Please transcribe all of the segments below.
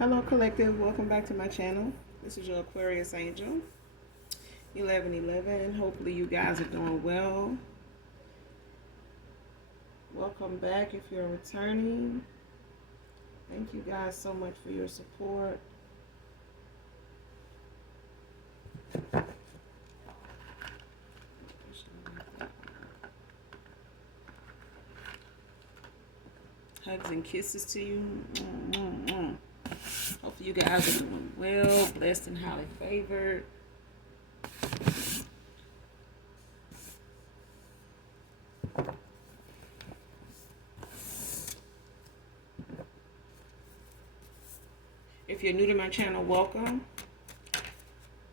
Hello, collective. Welcome back to my channel. This is your Aquarius Angel 1111. Hopefully, you guys are doing well. Welcome back if you're returning. Thank you guys so much for your support. Hugs and kisses to you. Hopefully, you guys are doing well, blessed, and highly favored. If you're new to my channel, welcome.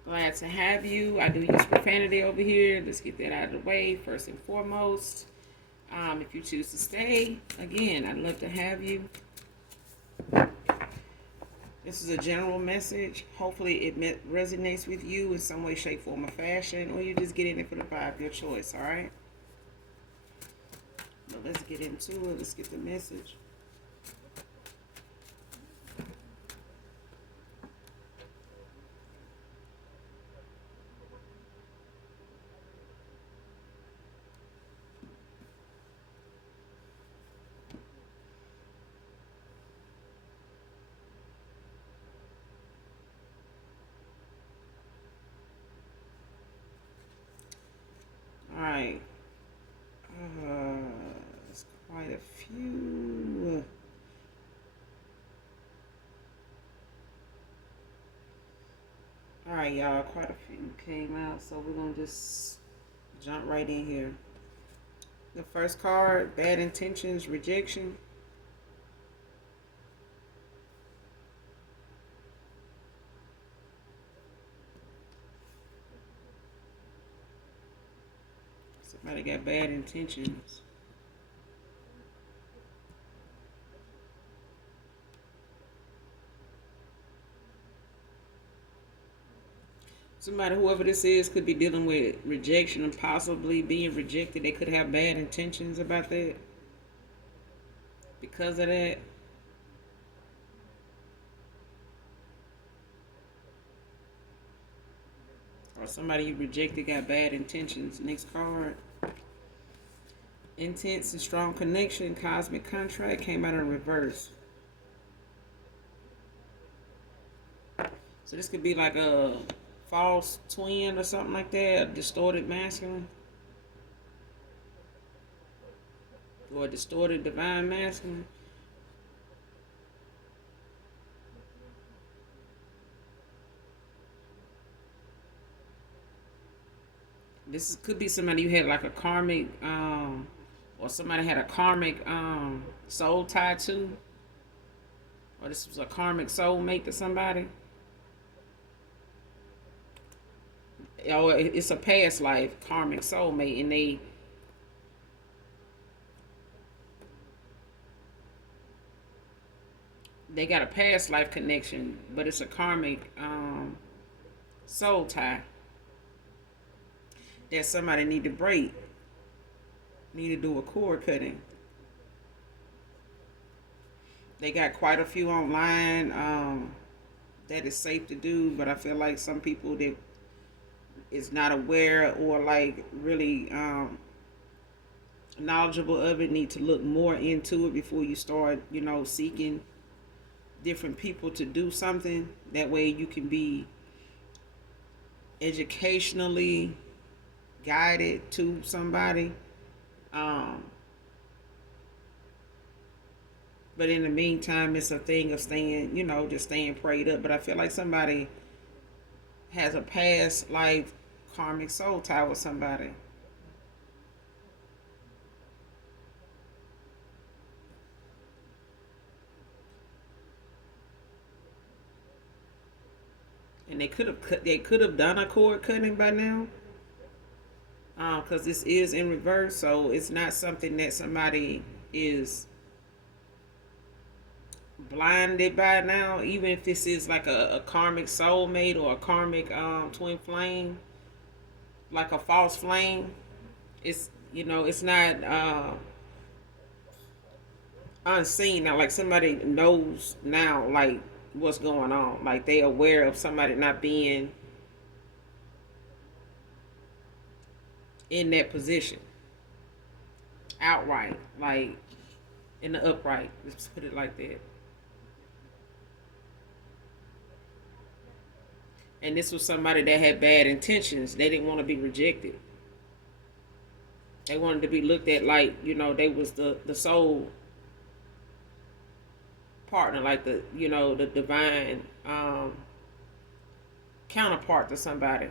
Glad to have you. I do use profanity over here. Let's get that out of the way first and foremost. If you choose to stay, again, I'd love to have you. This is a general message. Hopefully it resonates with you in some way, shape, form, or fashion, or you just get in it for the vibe, your choice, all right? But let's get into it. Let's get the message. All right. There's quite a few. All right, y'all. Quite a few came out, so we're gonna just jump right in here. The first card: bad intentions, rejection. Somebody got bad intentions. Somebody, whoever this is, could be dealing with rejection and possibly being rejected. They could have bad intentions about that. Because of that. Or somebody you rejected got bad intentions. Next card. Intense and strong connection, cosmic contract, came out in reverse. So this could be like a false twin or something like that, a distorted masculine. Or a distorted divine masculine. This could be somebody you had like a karmic, or somebody had a karmic soul tie to. Or this was a karmic soulmate to somebody. Or it's a past life karmic soulmate, and they got a past life connection, but it's a karmic soul tie that somebody need to break. Need to do a cord cutting. They got quite a few online that is safe to do, but I feel like some people that is not aware or like really knowledgeable of it need to look more into it before you start, seeking different people to do something. That way you can be educationally guided to somebody. But in the meantime, it's a thing of staying, just staying prayed up. But I feel like somebody has a past life karmic soul tie with somebody. And they could have done a cord cutting by now. Because this is in reverse, so it's not something that somebody is blinded by now. Even if this is like a karmic soulmate or a karmic twin flame, like a false flame, it's not unseen now. Like somebody knows now, like what's going on. Like they aware of somebody not being in that position outright, like in the upright. Let's put it like that. And this was somebody that had bad intentions. They didn't want to be rejected. They wanted to be looked at like, they was the soul partner, like the divine counterpart to somebody.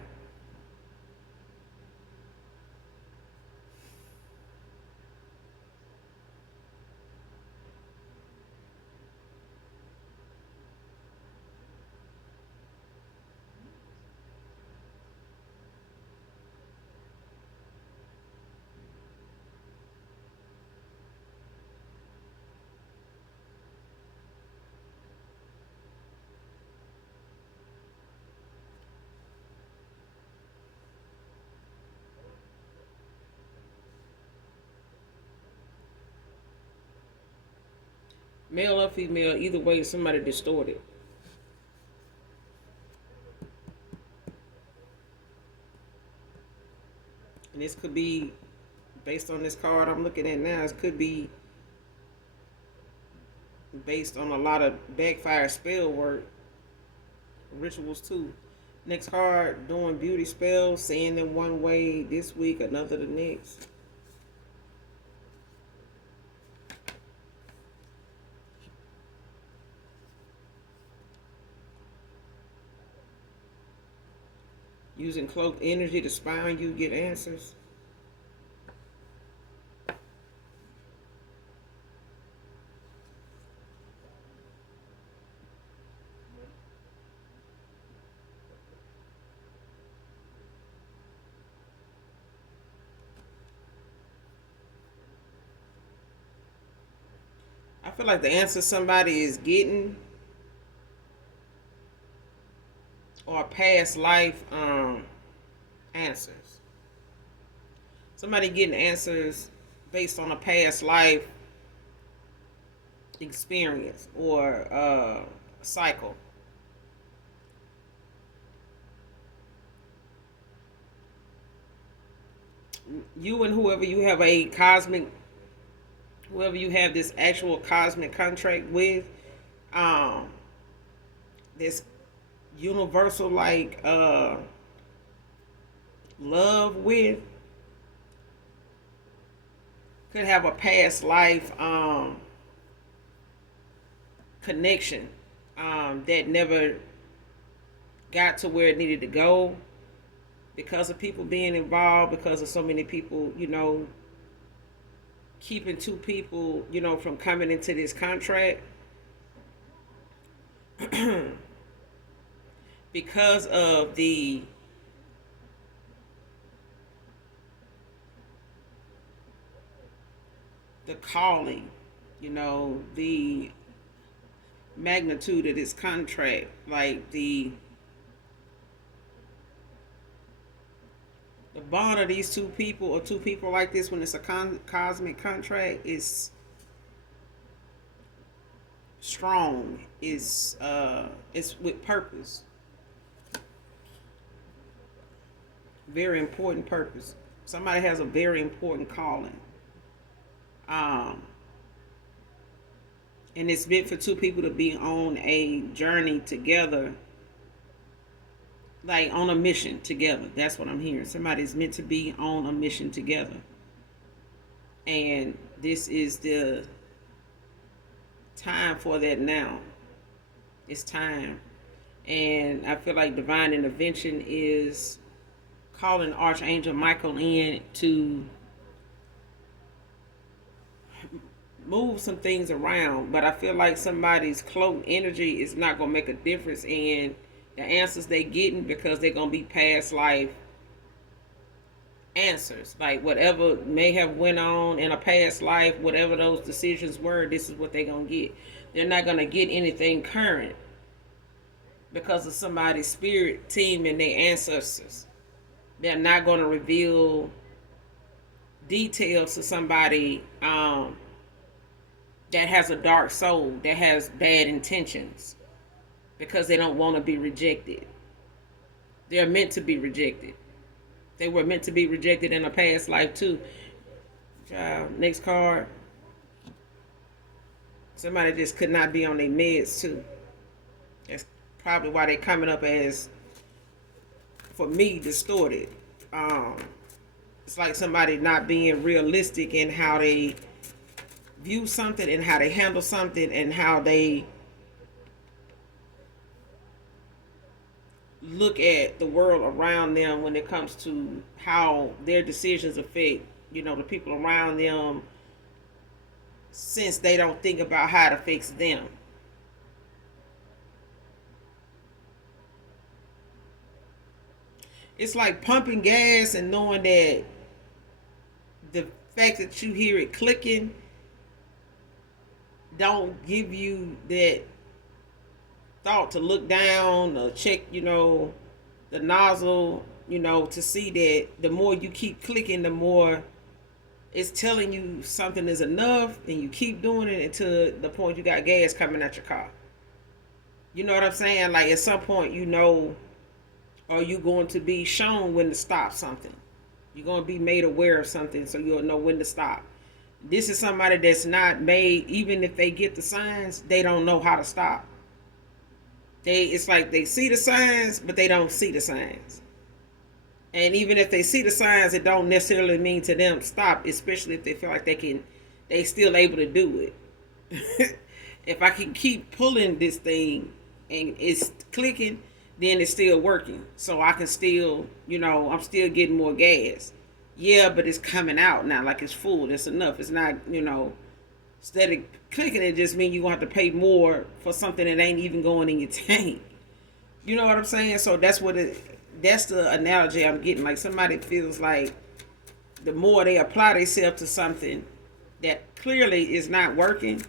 Male or female, either way, somebody distorted. And this could be, based on this card I'm looking at now, it could be based on a lot of backfire spell work, rituals too. Next card, doing beauty spells, saying them one way this week, another the next. Using cloaked energy to spy on you, get answers. I feel like the answer somebody is getting, or past life answers. Somebody getting answers based on a past life experience or cycle. You and whoever you have this actual cosmic contract with, um, this universal like love with, could have a past life connection that never got to where it needed to go because of people being involved, because of so many people, keeping two people, from coming into this contract. Because of the calling, the magnitude of this contract, like the bond of these two people, or two people like this, when it's a cosmic contract, is strong. It's with purpose, very important purpose. Somebody has a very important calling, um, and it's meant for two people to be on a journey together, like on a mission together. That's what I'm hearing. Somebody's meant to be on a mission together, and this is the time for that now. It's time. And I feel like divine intervention is calling Archangel Michael in to move some things around. But I feel like somebody's cloaked energy is not going to make a difference in the answers they getting, because they're going to be past life answers. Like whatever may have went on in a past life, whatever those decisions were, this is what they're going to get. They're not going to get anything current because of somebody's spirit team and their ancestors. They're not going to reveal details to somebody that has a dark soul, that has bad intentions. because they don't want to be rejected. They're meant to be rejected. They were meant to be rejected in a past life too. Next card. Somebody just could not be on their meds too. That's probably why they're coming up as, for me, distorted. Um, it's like somebody not being realistic in how they view something and how they handle something and how they look at the world around them when it comes to how their decisions affect, the people around them, since they don't think about how it affects them. It's like pumping gas and knowing that the fact that you hear it clicking don't give you that thought to look down or check, the nozzle, to see that the more you keep clicking, the more it's telling you something is enough, and you keep doing it until the point you got gas coming out your car. You know what I'm saying? Like at some point, are you going to be shown when to stop something? You're going to be made aware of something so you'll know when to stop. This is somebody that's not made, even if they get the signs, they don't know how to stop. It's like they see the signs, but they don't see the signs. And even if they see the signs, it don't necessarily mean to them stop, especially if they feel like they still able to do it. If I can keep pulling this thing and it's clicking, then it's still working. So I can still, I'm still getting more gas. Yeah, but it's coming out now like it's full. That's enough. It's not, instead of clicking, it just means you're going to have to pay more for something that ain't even going in your tank. You know what I'm saying? So that's the analogy I'm getting. Like somebody feels like the more they apply themselves to something that clearly is not working,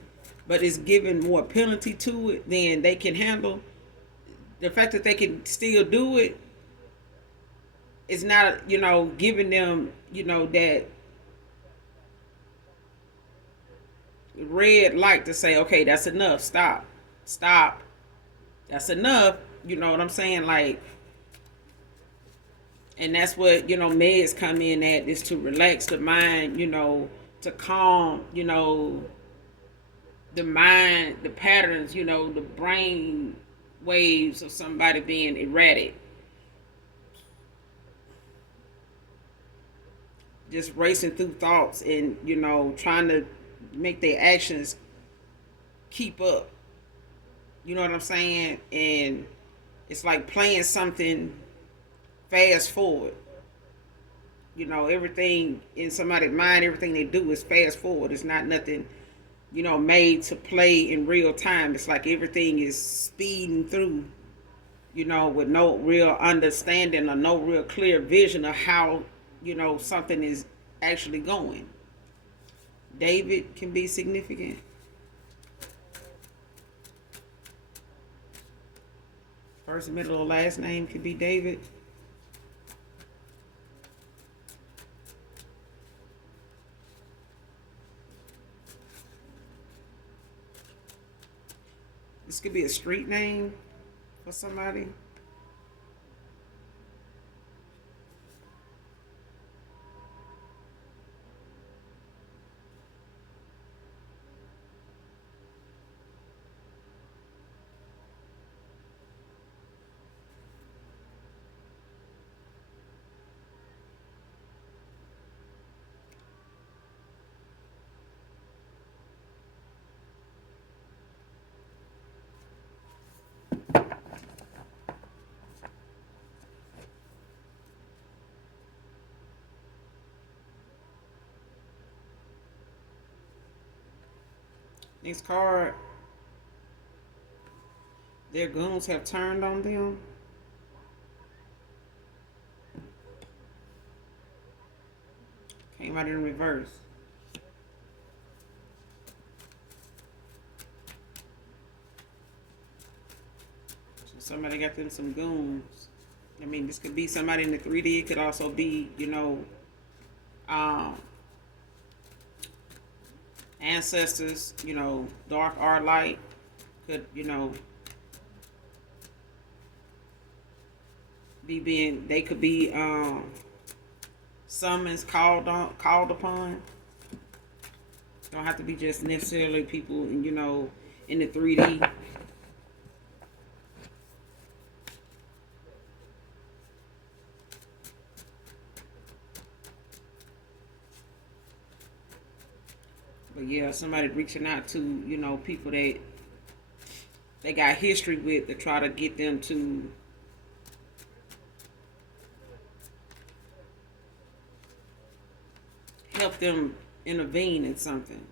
but is giving more penalty to it than they can handle, the fact that they can still do it is not, giving them, that red light to say, okay, that's enough. Stop. That's enough. You know what I'm saying? Like, and that's what, meds come in at, is to relax the mind, to calm, the mind, the patterns, the brain waves of somebody being erratic. Just racing through thoughts and, trying to make their actions keep up. You know what I'm saying? And it's like playing something fast forward. Everything in somebody's mind, everything they do is fast forward. It's not nothing, made to play in real time. It's like everything is speeding through, with no real understanding or no real clear vision of how, something is actually going. David can be significant. First, middle, or last name could be David. This could be a street name for somebody. Next card. Their goons have turned on them. Came out in reverse. So somebody got them some goons. I mean, this could be somebody in the 3D. It could also be, ancestors, dark or light. Could, they could be summons called upon. Don't have to be just necessarily people, in the 3D. But yeah, somebody reaching out to, people that they got history with to try to get them to help them intervene in something.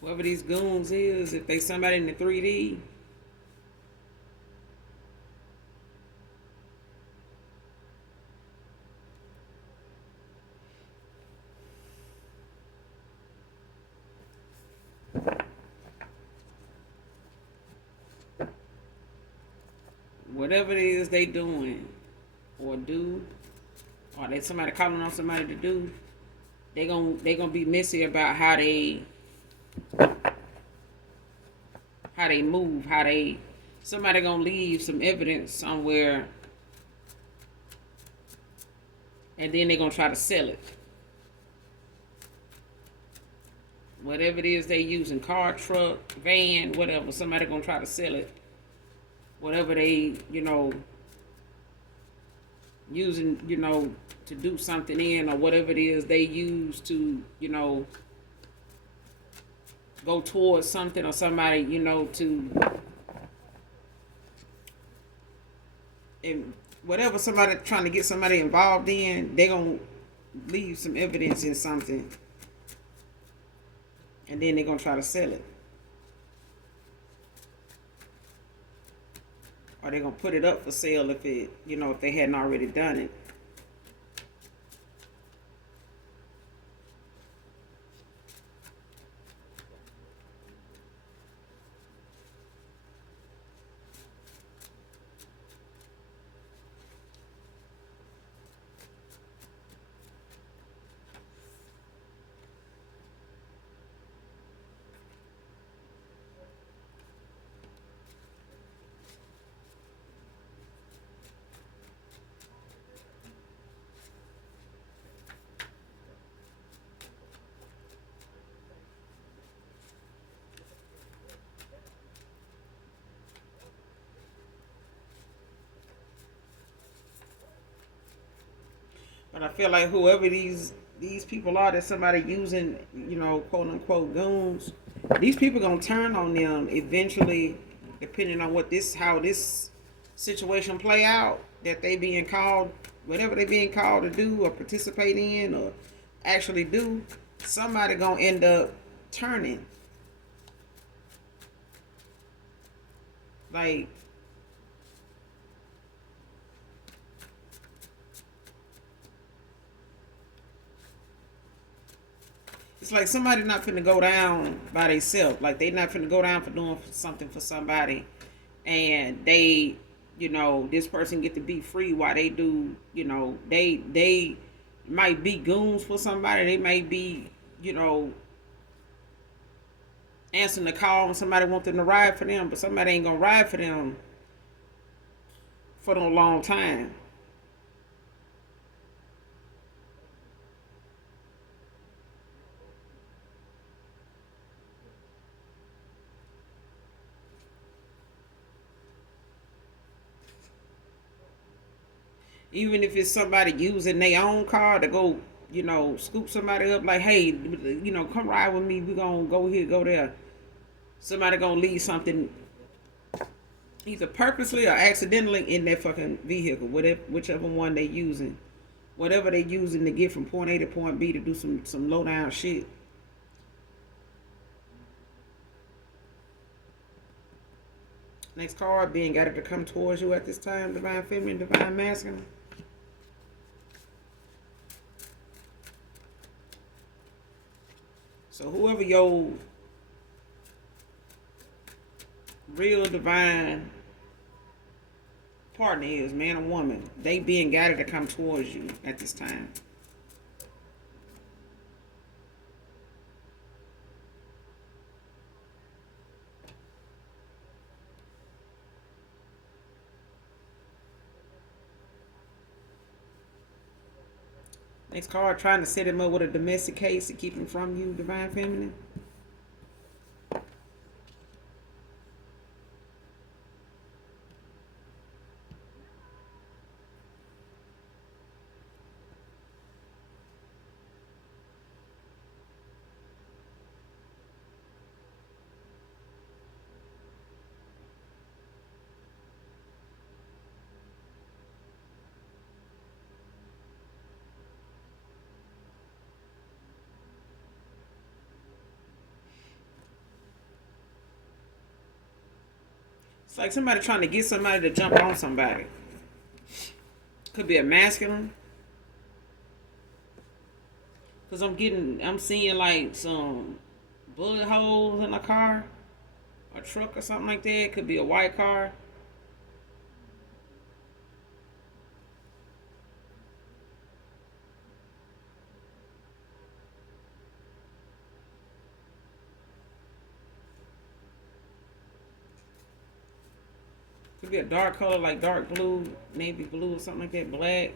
Whoever these goons is, if they somebody in the 3D, whatever it is they doing or do, or they somebody calling on somebody to do, they gonna be messy about how they move, somebody gonna leave some evidence somewhere, and then they gonna try to sell it. Whatever it is they using, car, truck, van, whatever, somebody gonna try to sell it. Whatever they, using, to do something in, or whatever it is they use to, go towards something or somebody, to, and whatever somebody trying to get somebody involved in, they gonna leave some evidence in something, and then they gonna try to sell it, or they gonna put it up for sale if if they hadn't already done it. But I feel like whoever these people are that somebody using, quote unquote goons, these people gonna turn on them eventually, depending on how this situation play out, that they being called, whatever they being called to do or participate in or actually do, somebody gonna end up turning. Like, it's like somebody not finna go down by themselves. Like, they not finna go down for doing something for somebody, and they, this person get to be free while they do. They might be goons for somebody. They might be, answering the call when somebody want them to ride for them, but somebody ain't gonna ride for them for no long time. Even if it's somebody using their own car to go, scoop somebody up, like, hey, come ride with me. We gonna go here, go there. Somebody gonna leave something either purposely or accidentally in that fucking vehicle, whatever, whichever one they using, whatever they using to get from point A to point B to do some low down shit. Next card, being guided to come towards you at this time, divine feminine, divine masculine. So whoever your real divine partner is, man or woman, they being guided to come towards you at this time. Next card, trying to set him up with a domestic case to keep him from you, divine feminine. It's like somebody trying to get somebody to jump on somebody. Could be a masculine. Cause I'm seeing like some bullet holes in a car, a truck or something like that. Could be a white car. Could be a dark color like dark blue, navy blue or something like that, black.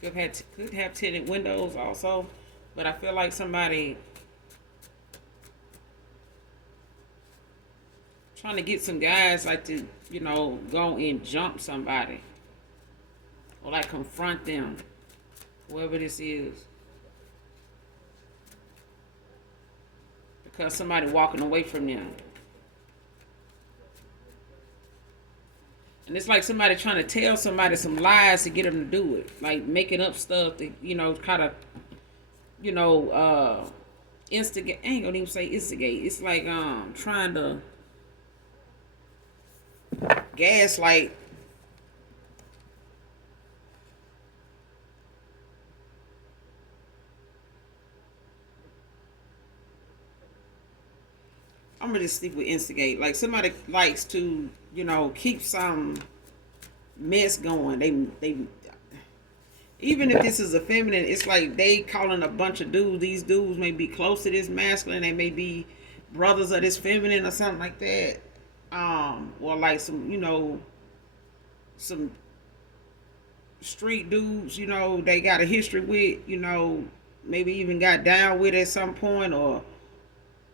Could have tinted windows also, but I feel like somebody trying to get some guys like to, go and jump somebody or like confront them, whoever this is, because somebody walking away from them. And it's like somebody trying to tell somebody some lies to get them to do it. Like making up stuff to, kind of, instigate. I ain't gonna even say instigate. It's like trying to gaslight. I'm gonna just stick with instigate. Like somebody likes to, keep some mess going. They even if this is a feminine, it's like they calling a bunch of dudes. These dudes may be close to this masculine. They may be brothers of this feminine or something like that. Or like some street dudes. They got a history with. Maybe even got down with at some point, or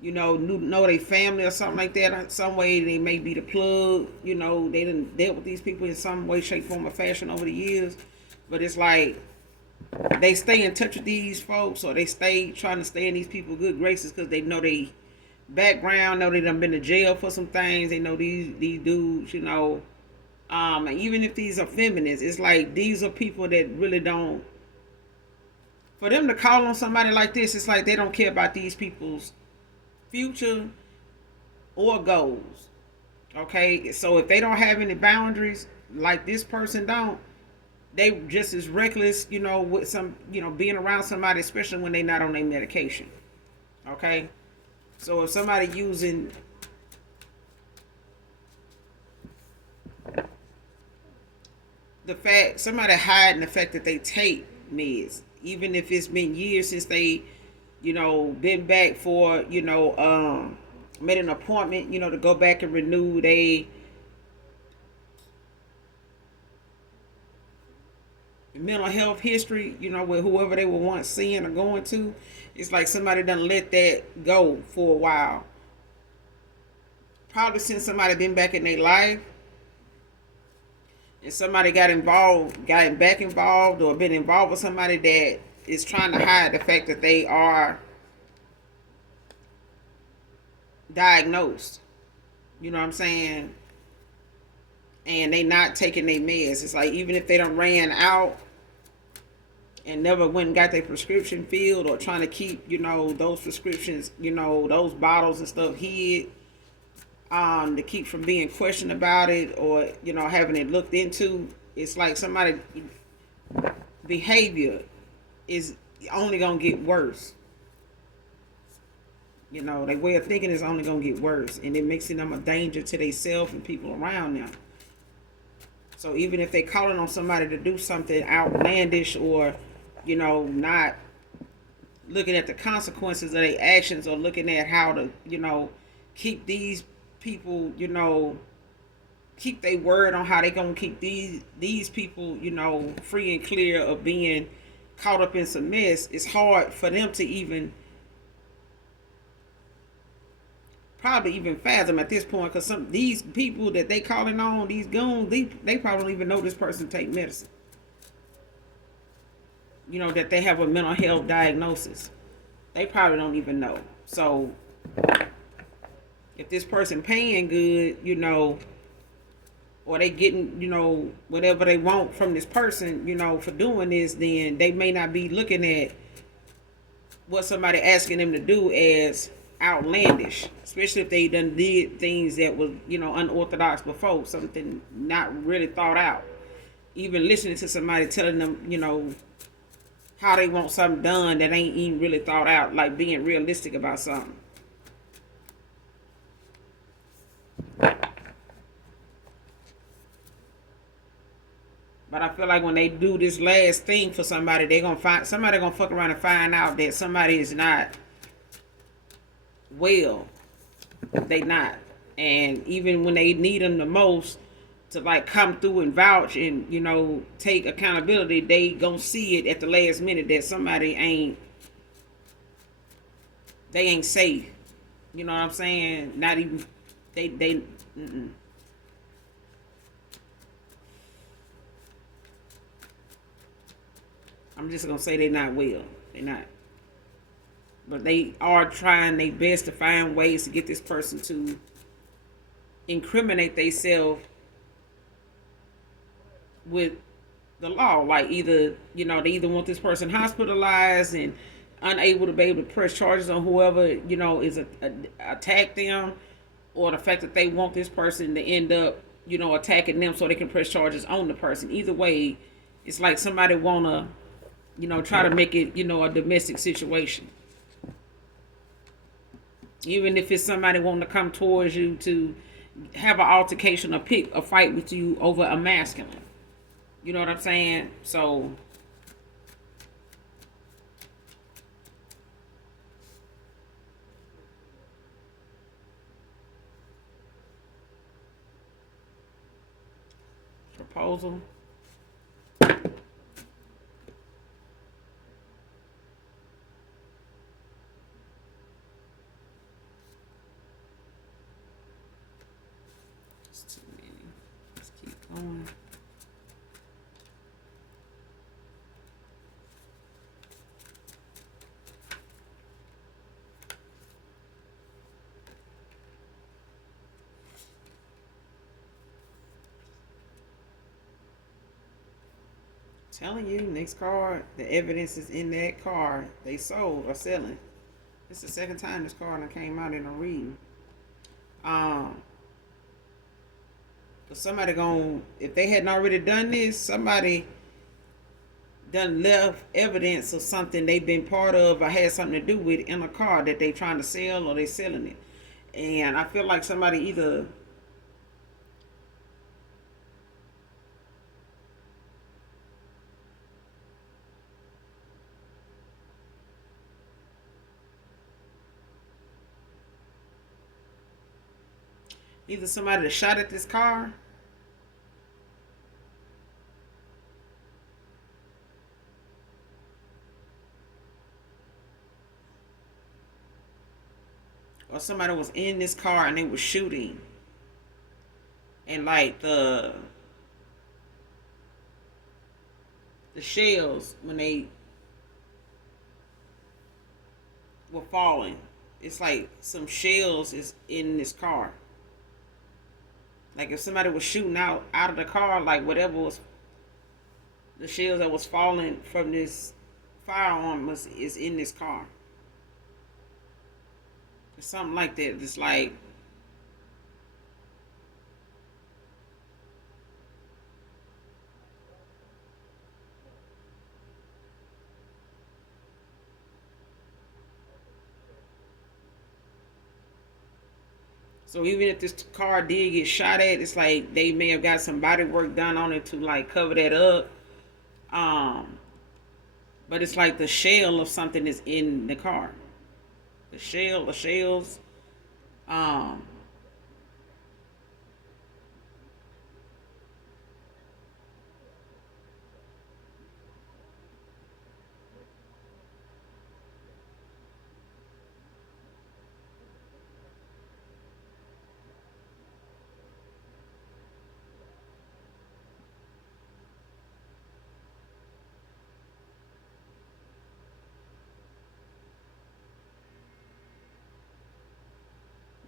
know their family or something like that. Some way they may be the plug. They done dealt with these people in some way, shape, form, or fashion over the years. But it's like they stay in touch with these folks, or they stay trying to stay in these people's good graces because they know they background, know they done been to jail for some things. They know these dudes, even if these are feminists, it's like these are people that really don't. For them to call on somebody like this, it's like they don't care about these people's future or goals. Okay, so if they don't have any boundaries, like this person don't, they just as reckless, with some, being around somebody, especially when they're not on their medication. Okay, so if somebody using somebody hiding the fact that they take meds, even if it's been years since they, been back for, made an appointment, to go back and renew they mental health history, with whoever they were once seeing or going to. It's like somebody done let that go for a while. Probably since somebody been back in their life and somebody gotten back involved, or been involved with somebody that is trying to hide the fact that they are diagnosed. You know what I'm saying? And they not taking their meds. It's like even if they done ran out and never went and got their prescription filled, or trying to keep, those prescriptions, those bottles and stuff hid, to keep from being questioned about it, or, having it looked into. It's like somebody behavior is only gonna get worse. Their way of thinking is only gonna get worse, and it makes them a danger to themselves and people around them. So even if they calling on somebody to do something outlandish, or not looking at the consequences of their actions, or looking at how to keep these people, keep their word on how they gonna keep these people, free and clear of being caught up in some mess, it's hard for them to even probably even fathom at this point, because some these people that they calling on, these goons, they probably don't even know this person take medicine. That they have a mental health diagnosis. They probably don't even know. So if this person paying good, or they getting, whatever they want from this person, for doing this, then they may not be looking at what somebody asking them to do as outlandish, especially if they done did things that was, unorthodox before, something not really thought out. Even listening to somebody telling them, how they want something done that ain't even really thought out, like being realistic about something. But I feel like when they do this last thing for somebody, they gonna find somebody gonna fuck around and find out that somebody is not well. They not. And even when they need them the most to like come through and vouch and take accountability, they gonna see it at the last minute that somebody ain't safe. You know what I'm saying? Not even they mm-mm. I'm just gonna say they're not well. They're not. But they are trying their best to find ways to get this person to incriminate themselves with the law. Like either, they either want this person hospitalized and unable to be able to press charges on whoever, is attack them, or the fact that they want this person to end up, attacking them so they can press charges on the person. Either way, it's like somebody wanna, try to make it, a domestic situation. Even if it's somebody wanting to come towards you to have an altercation or pick a fight with you over a masculine. You know what I'm saying? So proposal. It's too many. Let's keep going. Telling you, next card, the evidence is in that card. They sold or selling. It's the second time this card came out in a reading. But somebody if they hadn't already done this, somebody done left evidence of something they've been part of or had something to do with in a car that they trying to sell, or they selling it. And I feel like somebody either somebody that shot at this car, or somebody was in this car and they was shooting, and like the shells when they were falling, it's like some shells is in this car. Like if somebody was shooting out of the car, like whatever was the shells that was falling from this firearm is in this car. It's something like that. It's like so even if this car did get shot at, it's like they may have got some body work done on it to like cover that up. Um, but it's like the shell of something is in the car. The shells. Um,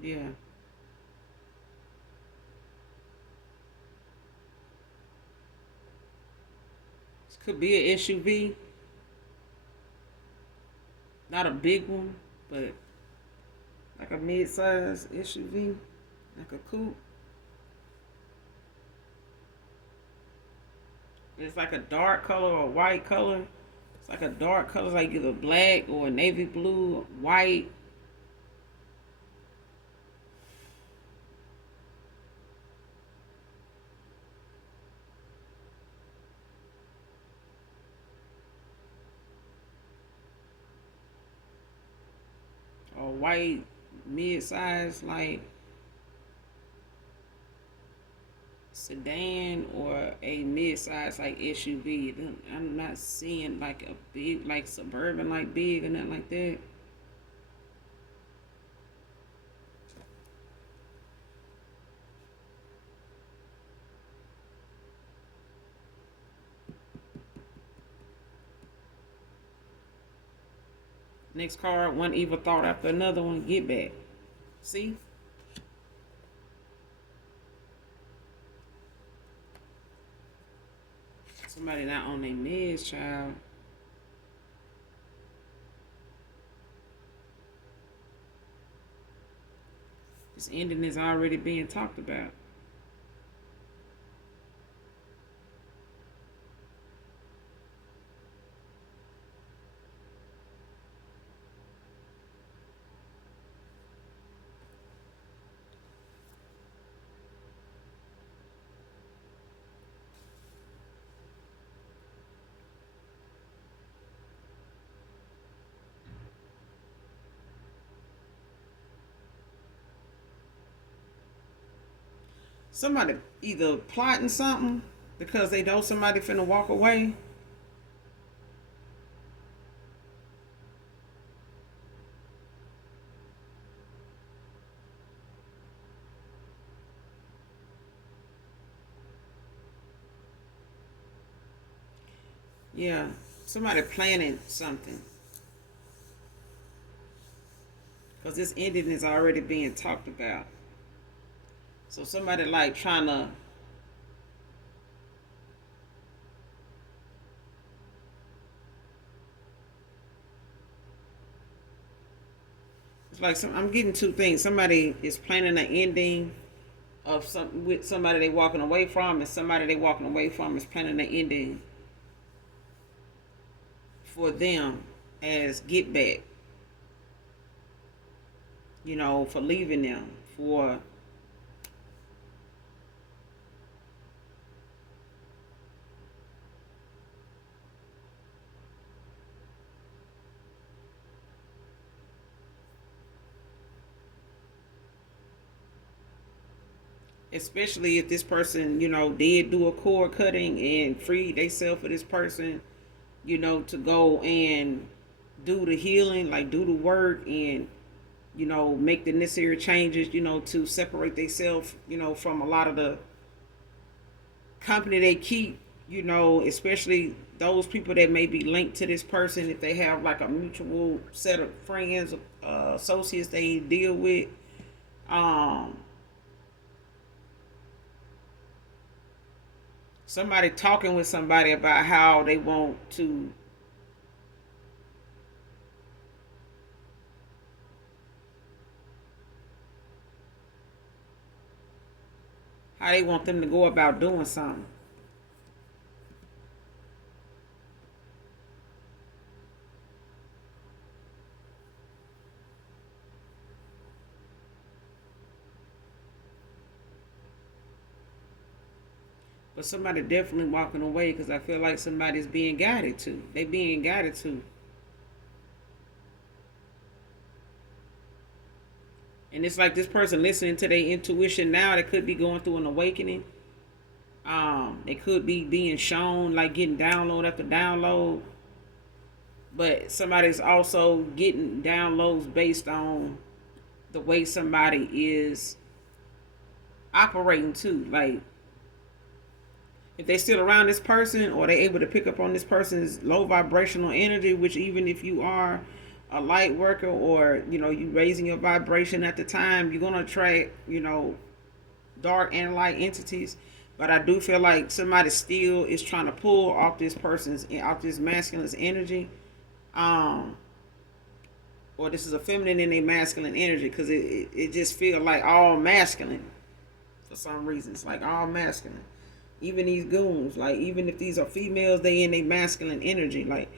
yeah, this could be an SUV, not a big one, but like a mid-size SUV, like a coupe. It's like a dark color or a white color. It's like a dark color, like either black or navy blue, white. Or white mid-size like sedan or a mid-size like SUV. I'm not seeing like a big like suburban like big or nothing like that. Next card, one evil thought after another one. Get back. See? Somebody not on their meds, child. This ending is already being talked about. Somebody either plotting something because they know somebody finna walk away. Yeah, somebody planning something because this ending is already being talked about. So somebody like trying to. It's like I'm getting two things. Somebody is planning an ending of something with somebody they walking away from, and somebody they walking away from is planning an ending for them as get back. For leaving them for especially if this person, did do a cord cutting and freed themselves for this person, to go and do the healing, like do the work and, make the necessary changes, to separate themselves, from a lot of the company they keep, especially those people that may be linked to this person, if they have like a mutual set of friends, associates they deal with, um, somebody talking with somebody about how they want to them to go about doing something. But somebody definitely walking away because I feel like somebody's being guided to. They being guided to. And it's like this person listening to their intuition now. They could be going through an awakening. They could be being shown, like getting download after download. But somebody's also getting downloads based on the way somebody is operating too. Like if they still around this person or they able to pick up on this person's low vibrational energy, which even if you are a light worker or you raising your vibration at the time, you're gonna attract dark and light entities. But I do feel like somebody still is trying to pull off this masculine's energy, um or this is a feminine in a masculine energy, because it just feels like all masculine for some reason. It's like all masculine. Even these goons, like even if these are females, they in a masculine energy. Like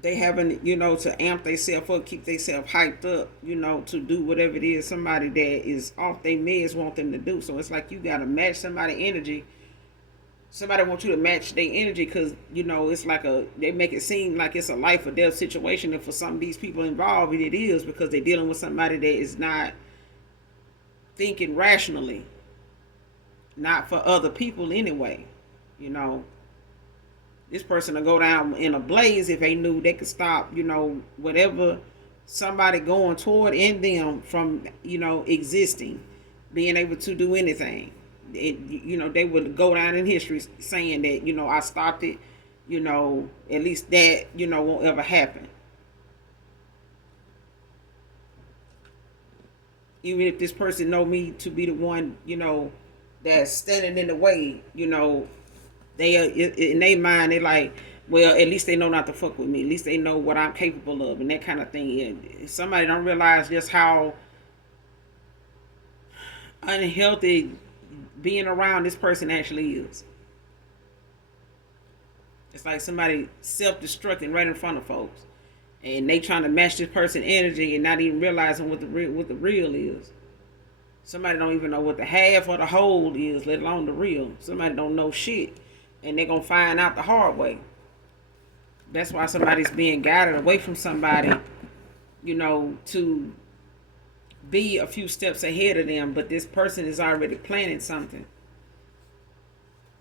they having, to amp themselves up, keep themselves hyped up, to do whatever it is somebody that is off their meds want them to do. So it's like you got to match somebody's energy. Somebody wants you to match their energy because, it's like they make it seem like it's a life or death situation. And for some of these people involved, it is, because they're dealing with somebody that is not thinking rationally. Not for other people anyway, This person will go down in a blaze if they knew they could stop, whatever somebody going toward in them from, existing, being able to do anything. They would go down in history saying that, I stopped it, at least that, won't ever happen. Even if this person know me to be the one, that's standing in the way, they are, in their mind, they like, well, at least they know not to fuck with me. At least they know what I'm capable of and that kind of thing. And somebody don't realize just how unhealthy being around this person actually is. It's like somebody self-destructing right in front of folks, and they trying to match this person's energy and not even realizing what the real is. Somebody don't even know what the half or the whole is, let alone the real. Somebody don't know shit, and they're gonna find out the hard way. That's why somebody's being guided away from somebody, to be a few steps ahead of them, but this person is already planning something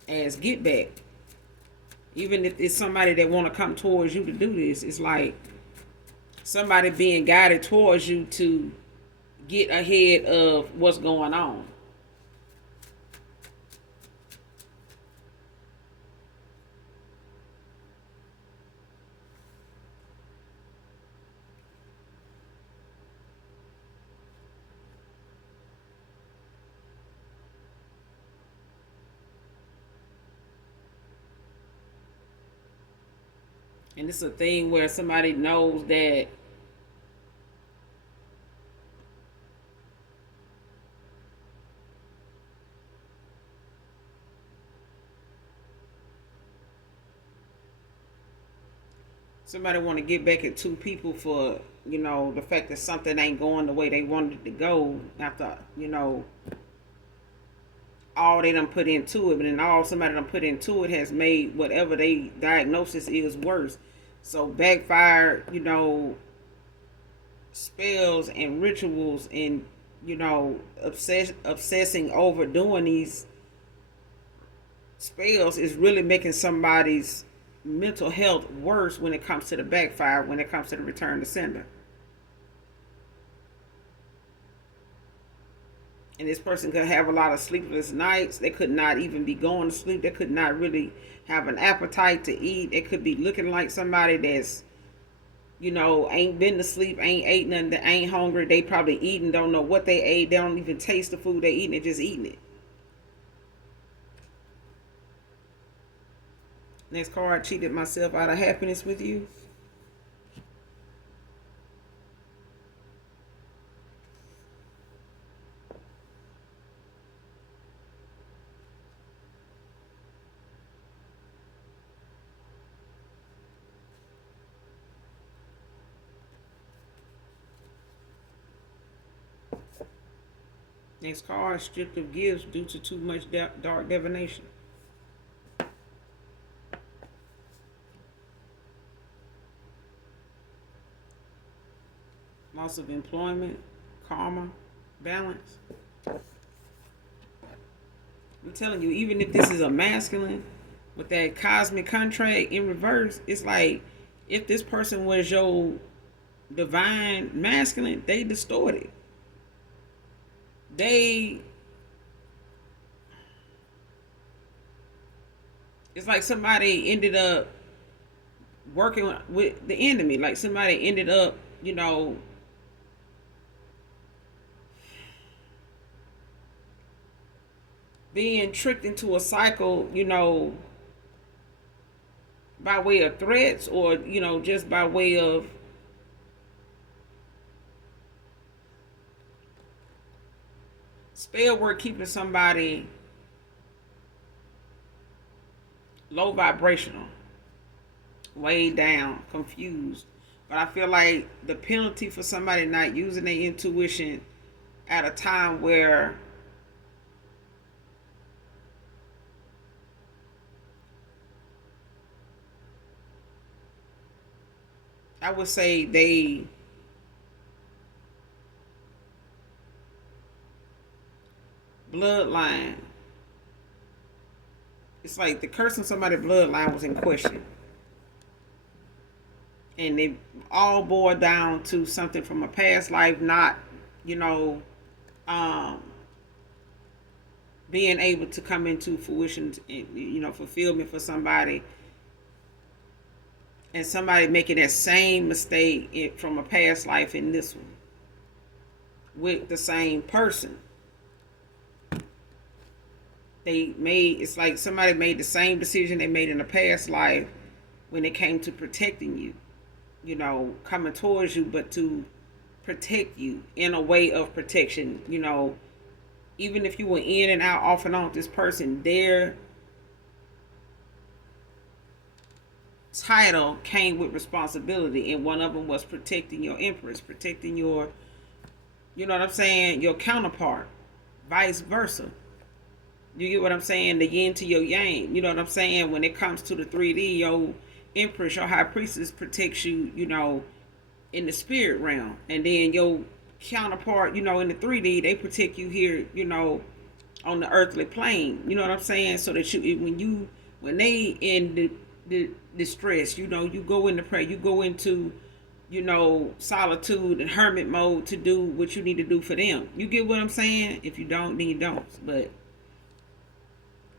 as get back. Even if it's somebody that want to come towards you to do this, it's like somebody being guided towards you to get ahead of what's going on. And it's a thing where somebody knows that somebody want to get back at two people for, the fact that something ain't going the way they wanted it to go after, all they done put into it, but then all somebody done put into it has made whatever they diagnosis is worse. So backfire, spells and rituals and, obsessing over doing these spells is really making somebody's mental health worse when it comes to the backfire, when it comes to the return to sender. And this person could have a lot of sleepless nights. They could not even be going to sleep. They could not really have an appetite to eat. They could be looking like somebody that's, ain't been to sleep, ain't ate nothing, that ain't hungry. They probably eating, don't know what they ate. They don't even taste the food they eating. They just eating it. Next card, cheated myself out of happiness with you. Next card, stripped of gifts due to too much dark divination. Loss of employment, karma, balance. I'm telling you, even if this is a masculine, with that cosmic contract in reverse, it's like if this person was your divine masculine, they distorted. It's like somebody ended up working with the enemy. Like somebody ended up, being tricked into a cycle, by way of threats or, just by way of spell work, keeping somebody low vibrational, way down, confused. But I feel like the penalty for somebody not using their intuition at a time where I would say they bloodline, it's like the curse on somebody's bloodline was in question. And they all boiled down to something from a past life, not, um, being able to come into fruition, fulfillment for somebody, and somebody making that same mistake from a past life in this one with the same person. It's like somebody made the same decision they made in a past life when it came to protecting you, coming towards you, but to protect you in a way of protection, even if you were in and out, off and on with this person, their title came with responsibility, and one of them was protecting your empress, protecting your, your counterpart, vice versa. You get what I'm saying? The yin to your yang. You know what I'm saying? When it comes to the 3D, your empress, your high priestess protects you, in the spirit realm. And then your counterpart, in the 3D, they protect you here, on the earthly plane. You know what I'm saying? So that when they in the distress, you go into prayer, you go into, solitude and hermit mode to do what you need to do for them. You get what I'm saying? If you don't, then you don't. But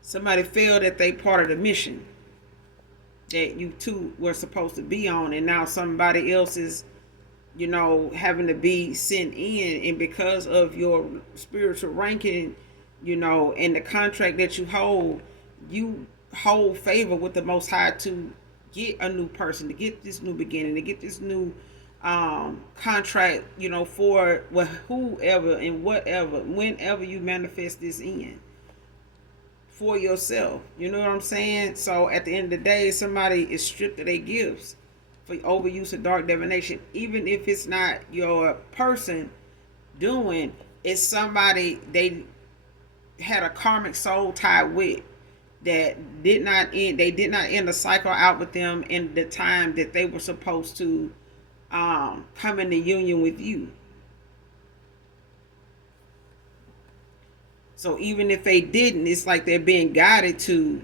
somebody failed at they part of the mission that you two were supposed to be on, and now somebody else is, having to be sent in, and because of your spiritual ranking, and the contract that you hold favor with the Most High to get a new person, to get this new beginning, to get this new contract, for whoever and whatever, whenever you manifest this in for yourself. You know what I'm saying? So at the end of the day, somebody is stripped of their gifts for overuse of dark divination. Even if it's not your person doing, it's somebody they had a karmic soul tie with that did not end. They did not end the cycle out with them in the time that they were supposed to come into union with you. So even if they didn't, it's like they're being guided to,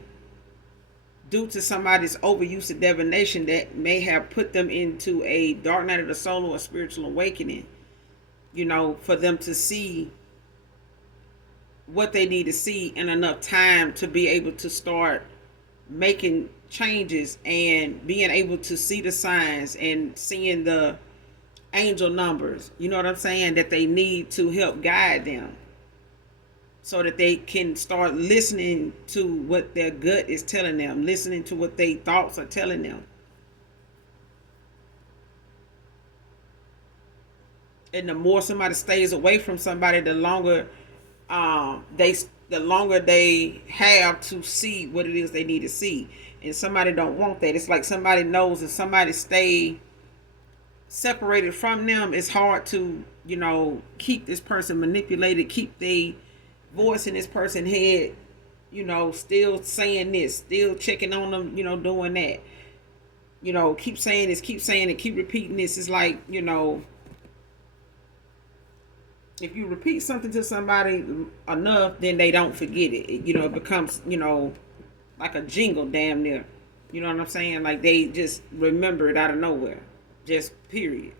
due to somebody's overuse of divination that may have put them into a dark night of the soul or a spiritual awakening, for them to see what they need to see in enough time to be able to start making changes and being able to see the signs and seeing the angel numbers, you know what I'm saying, that they need to help guide them so that they can start listening to what their gut is telling them, listening to what their thoughts are telling them. And the more somebody stays away from somebody, the longer they the longer they have to see what it is they need to see. And somebody don't want that. It's like somebody knows if somebody stay separated from them, it's hard to, keep this person manipulated, keep the voice in this person's head, still saying this, still checking on them, doing that. Keep saying this, keep saying it, keep repeating this. It's like, if you repeat something to somebody enough, then they don't forget it. It becomes, like a jingle damn near. You know what I'm saying? Like they just remember it out of nowhere. Just period.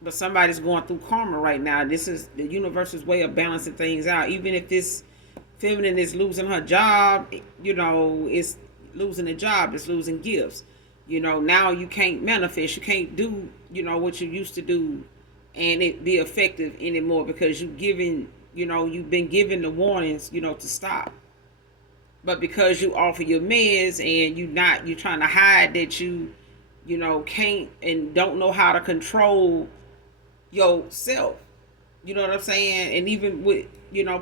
But somebody's going through karma right now. This is the universe's way of balancing things out. Even if this feminine is losing her job, it's losing a job, it's losing gifts. Now you can't manifest, you can't do, what you used to do and it be effective anymore because you've been given the warnings, to stop. But because you offer your meds and you're trying to hide that you can't and don't know how to control yourself. You know what I'm saying? And even with,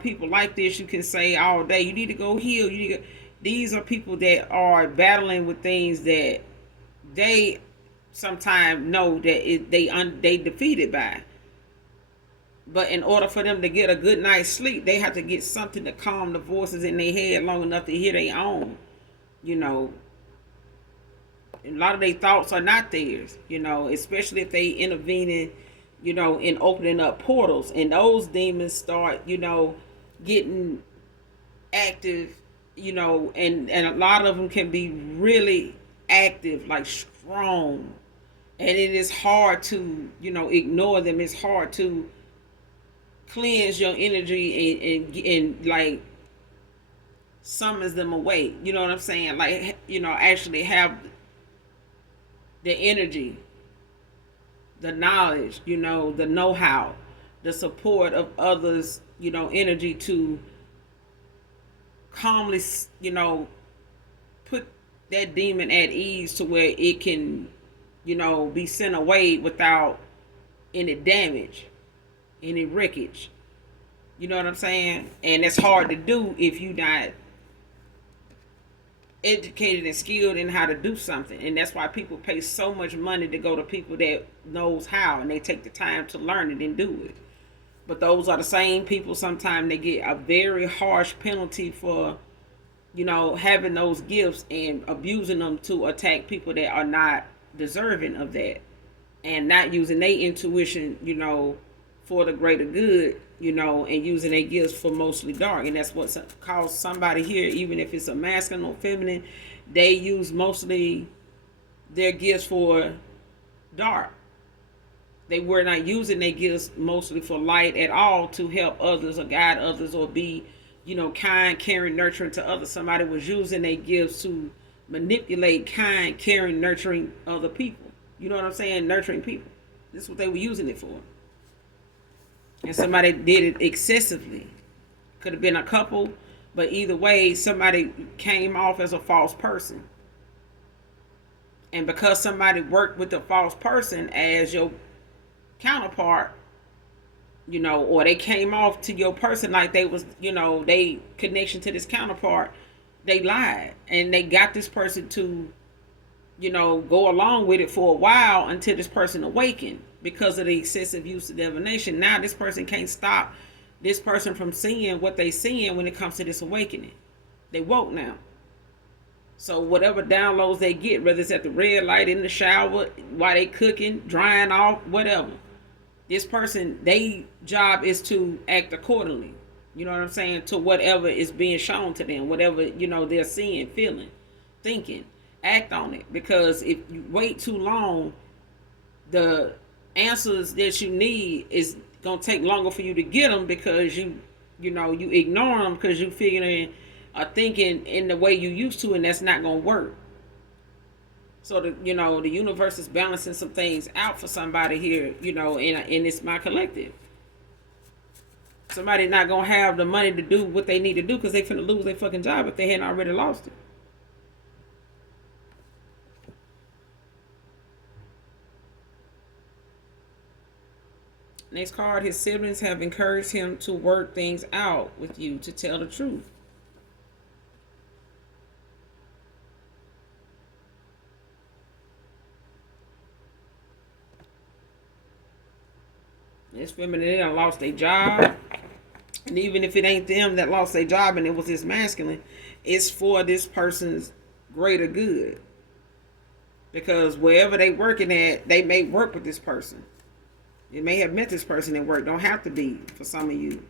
people like this, you can say all day, you need to go heal. These are people that are battling with things that they sometimes know that they defeated by. But in order for them to get a good night's sleep, they have to get something to calm the voices in their head long enough to hear their own. And a lot of their thoughts are not theirs, especially if they intervene in opening up portals. And those demons start, getting active, and a lot of them can be really active, like strong. And it is hard to, ignore them. It's hard to cleanse your energy and like summons them away. You know what I'm saying? Like, actually have the energy, the knowledge, the know-how, the support of others, energy to calmly, put that demon at ease to where it can, be sent away without any damage, any wreckage. You know what I'm saying? And it's hard to do if you're not educated and skilled in how to do something. And that's why people pay so much money to go to people that knows how, and they take the time to learn it and do it. But those are the same people sometimes they get a very harsh penalty for having those gifts and abusing them to attack people that are not deserving of that, and not using their intuition for the greater good, and using their gifts for mostly dark. And that's what caused somebody here, even if it's a masculine or feminine, they use mostly their gifts for dark. They were not using their gifts mostly for light at all to help others or guide others or be, kind, caring, nurturing to others. Somebody was using their gifts to manipulate, kind, caring, nurturing other people. You know what I'm saying? Nurturing people. This is what they were using it for. And somebody did it excessively. Could have been a couple, but either way, somebody came off as a false person. And because somebody worked with a false person as your counterpart, or they came off to your person like they was, they connection to this counterpart, they lied. And they got this person to, go along with it for a while until this person awakened. Because of the excessive use of divination, now this person can't stop this person from seeing what they seeing when it comes to this awakening. They woke now. So whatever downloads they get, whether it's at the red light, in the shower, while they cooking, drying off, whatever, this person, their job is to act accordingly. You know what I'm saying? To whatever is being shown to them, whatever they're seeing, feeling, thinking, act on it. Because if you wait too long, the answers that you need is gonna take longer for you to get them because you ignore them because you figuring or thinking in the way you used to, and that's not gonna work. So the universe is balancing some things out for somebody here, and it's my collective. Somebody not gonna have the money to do what they need to do because they finna lose their fucking job if they hadn't already lost it. Next card, his siblings have encouraged him to work things out with you, to tell the truth. This feminine, they done lost their job. And even if it ain't them that lost their job and it was this masculine, it's for this person's greater good. Because wherever they working at, they may work with this person. You may have met this person at work. Don't have to be for some of you.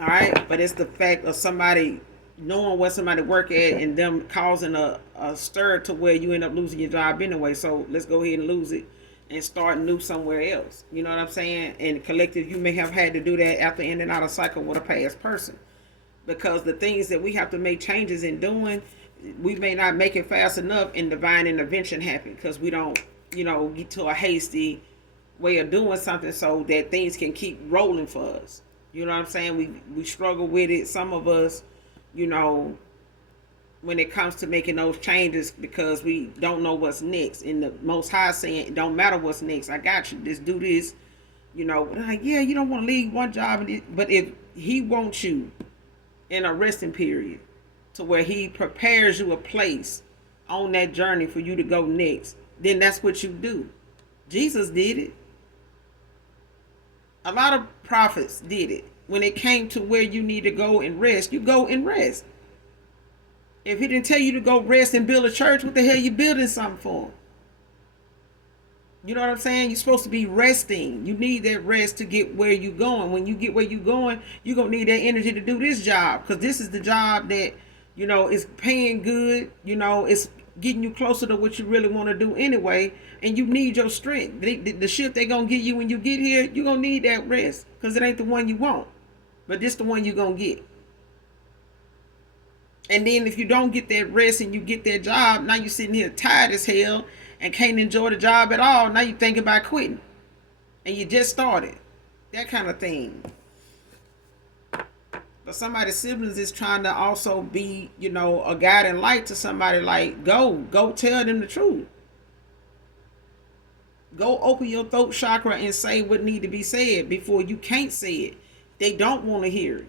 All right? But it's the fact of somebody knowing what somebody work at and them causing a stir to where you end up losing your job anyway. So let's go ahead and lose it and start new somewhere else. You know what I'm saying? And collective, you may have had to do that after ending out a cycle with a past person. Because the things that we have to make changes in doing, we may not make it fast enough and divine intervention happen because we don't, get to a hasty way of doing something so that things can keep rolling for us. You know what I'm saying? We struggle with it. Some of us, when it comes to making those changes because we don't know what's next. And the Most High saying, it don't matter what's next. I got you. Just do this. Like, yeah, you don't want to leave one job. But if he wants you in a resting period to where he prepares you a place on that journey for you to go next, then that's what you do. Jesus did it. A lot of prophets did it. When it came to where you need to go and rest, you go and rest. If he didn't tell you to go rest and build a church, what the hell you building something for? You know what I'm saying? You're supposed to be resting. You need that rest to get where you're going. When you get where you're going, you're going to need that energy to do this job. Because this is the job that, is paying good. It's getting you closer to what you really want to do anyway. And you need your strength. The shit they're going to give you when you get here, you're going to need that rest. Because it ain't the one you want. But this the one you're going to get. And then if you don't get that rest and you get that job, now you're sitting here tired as hell and can't enjoy the job at all. Now you thinking about quitting. And you just started. That kind of thing. But somebody's siblings is trying to also be, a guiding light to somebody like, go tell them the truth. Go open your throat chakra and say what need to be said before you can't say it. They don't want to hear it.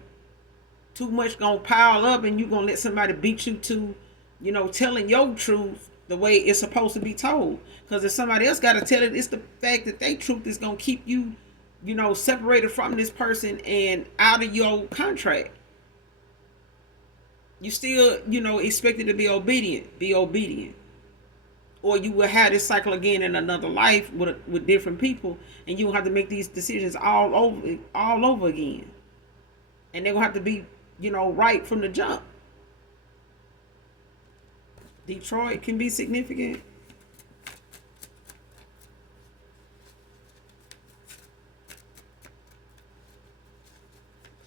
Too much gonna pile up and you gonna let somebody beat you to, telling your truth the way it's supposed to be told. Because if somebody else gotta tell it, it's the fact that their truth is gonna keep you, separated from this person and out of your contract. You still, expected to be obedient. Be obedient. Or you will have this cycle again in another life with different people, and you will have to make these decisions all over again. And they're gonna have to be, right from the jump. Detroit can be significant.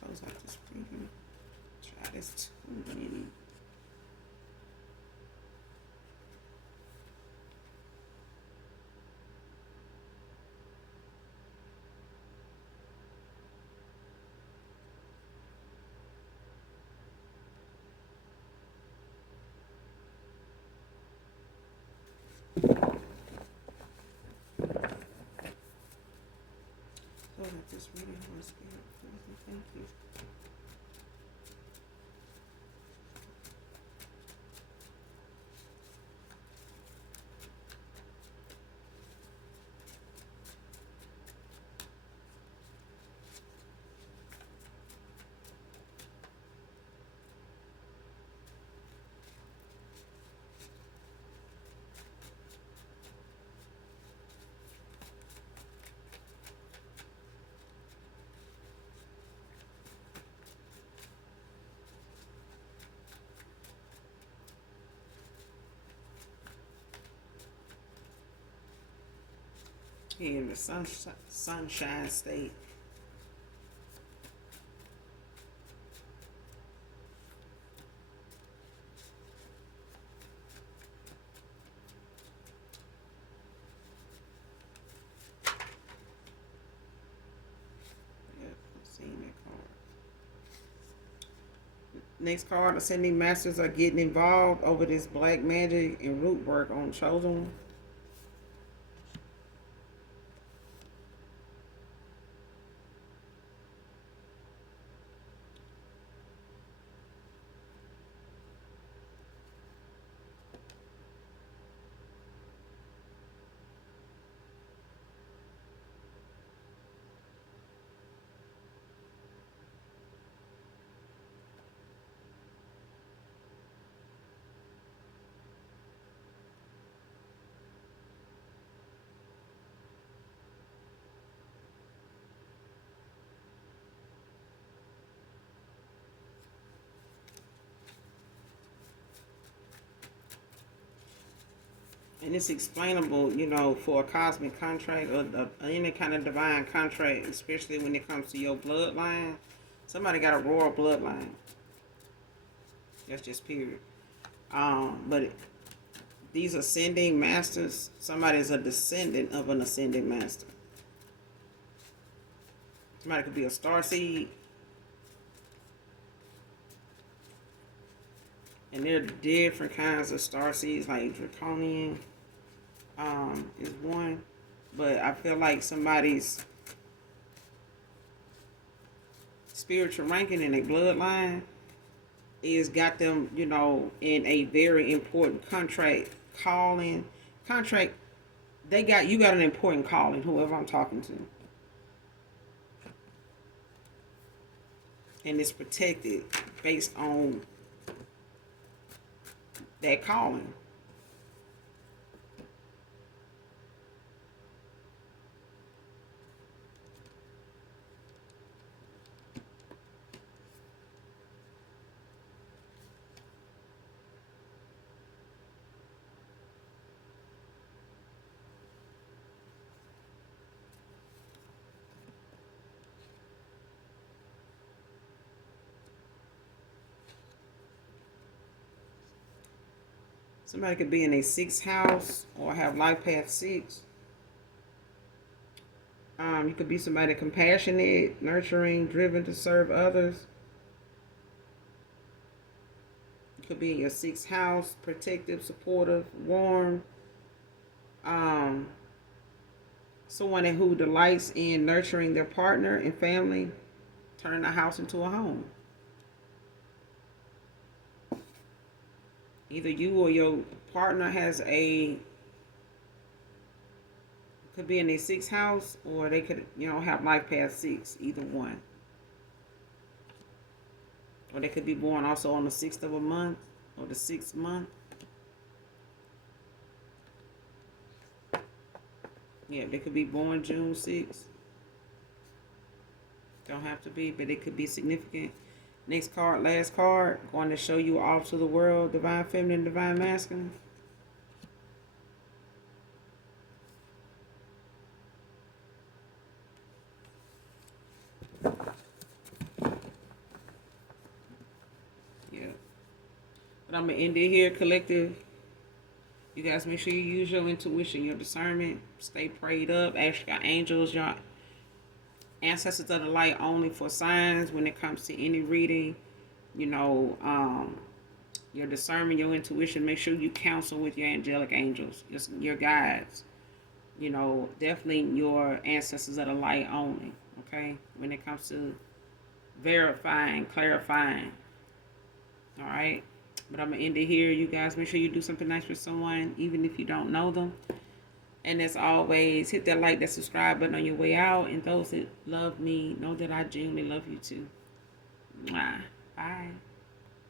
Close out this preview. Try this 2. This reading was good. Thank you. In the sunshine state. Next card, ascending masters are getting involved over this black magic and root work on chosen one. And it's explainable, for a cosmic contract or any kind of divine contract, especially when it comes to your bloodline. Somebody got a royal bloodline. That's just period. But these ascending masters, somebody is a descendant of an ascending master. Somebody could be a star seed. And there are different kinds of star seeds, like draconian is one. But I feel like somebody's spiritual ranking in a bloodline is got them, in a very important contract. You got an important calling, whoever I'm talking to. And it's protected based on that calling. Somebody could be in a 6th house or have life path 6. You could be somebody compassionate, nurturing, driven to serve others. You could be in your 6th house, protective, supportive, warm. Someone who delights in nurturing their partner and family, turning a house into a home. Either you or your partner could be in their 6th house, or they could, have life path 6, either one. Or they could be born also on the 6th of a month or the 6th month. Yeah, they could be born June 6th. Don't have to be, but it could be significant. Next card, last card, going to show you off to the world, divine feminine, divine masculine. Yeah. But I'm going to end it here, collective. You guys make sure you use your intuition, your discernment. Stay prayed up. Ask your angels, your ancestors of the light only for signs when it comes to any reading. Your discernment, your intuition. Make sure you counsel with your angelic angels, your guides. Definitely your ancestors of the light only. Okay, when it comes to verifying, clarifying. All right, but I'm gonna end it here. You guys make sure you do something nice for someone, even if you don't know them. And as always, hit that like, that subscribe button on your way out. And those that love me, know that I genuinely love you too. Mwah. Bye.